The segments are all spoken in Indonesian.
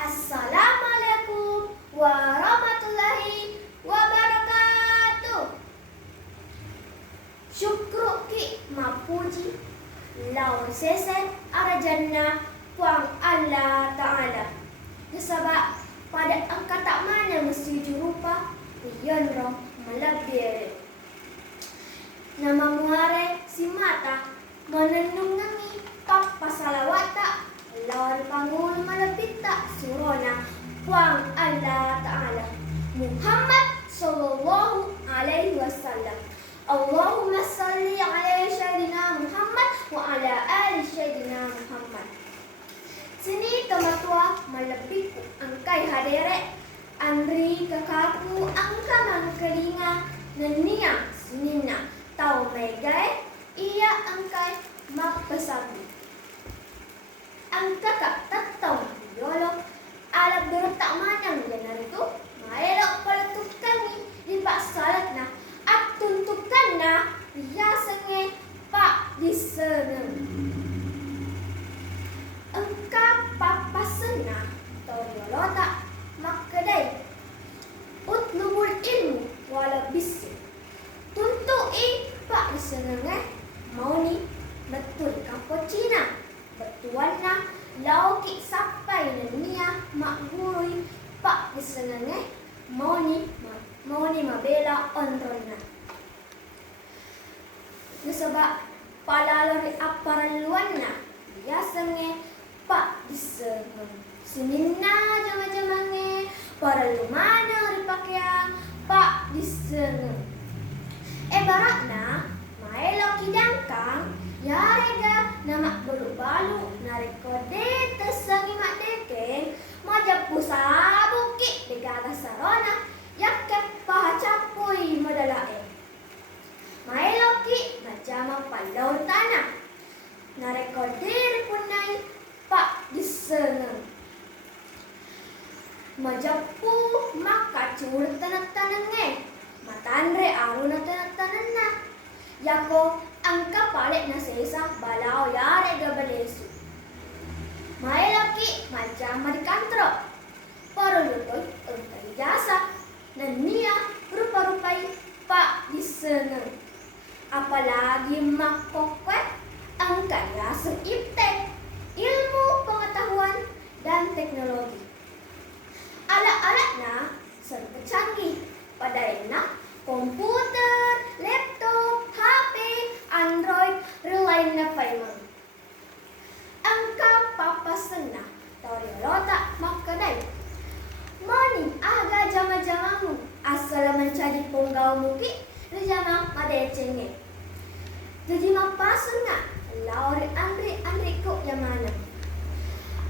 Assalamualaikum warahmatullahi wabarakatuh. Syukru ki mapuji lawan sese ara jannah puang Allah Ta'ala. Sebab pada angka tak mana mesti jurupa Iyan roh malabir. Nama muare si mata menenungangi pak pasalawata lawan pangun malabita surona puang Allah Ta'ala Muhammad sallallahu alaihi wasallam. Allahumma salli ala Sayyidina Muhammad wa ala ali Sayyidina Muhammad. Sini tomatua malabiku angkai hadere Andri kakaku angka mangkelinga nenia sinina tau megae ia angkai mapesabi. Angka kak tatau yolo ala bertak manang jenar itu maelok peletukani di pak salat na at tuntukan na ya senge pak diseneng. Engka papasena tau yolo tak makkedai utlubul ilmu wala bisi tuntui pak diseneng mau ni betul kapocina betuana lauki sampai nenia mak gurui pak diseneng mau ni mabela onrona. Sebab palalori aparan luanna biasanya pak diseneng sinina jama-jamange para lumana ri pakaian pak diseneng. Baratna maelo kidangkang yarega nama balu-balu narekode tesangi mak dekeng majap pusabu ki degaga sarona yakke pahacapui modalae. Maelo ki majama palau tanah narekode punai pak diseneng. Majapu maka cur tanak-tanange matandre aruna tanak-tananna yako angka palek na sesa balao yare gabadesu. Maelaki macam marikantro parulutoy angkay jasa nania rupa-rupai pak diseneng. Apalagi makokwet angka yaseng iptek ilmu pengetahuan dan teknologi. Alat-alatnya serba canggih pada enak komputer, laptop, HP, Android, relainnya paimang. Angka papasena toriolota makadai. Mani aga jama-jamamu asal mencari ponggau muki rejama madecenge. Jadi mapasena lauri andri kok yamana.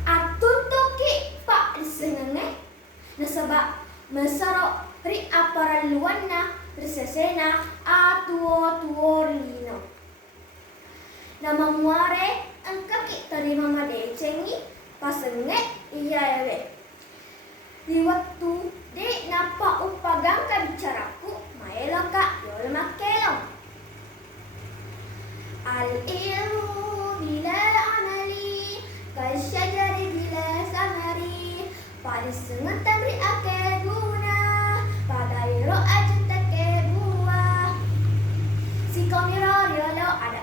Atutuki pak disengenge nasabak mesaro ri aparan luanna risesena atuo rino. Nama muare angkaki terima madecengi pasenge iya ewe. Di waktu di napa upagangka bicaraku maelo kak yol makelong. Al ilmu bila amali kasyajari bila samari padisengan tabri ake guna padairo aja take buah. Si komiro yolo ada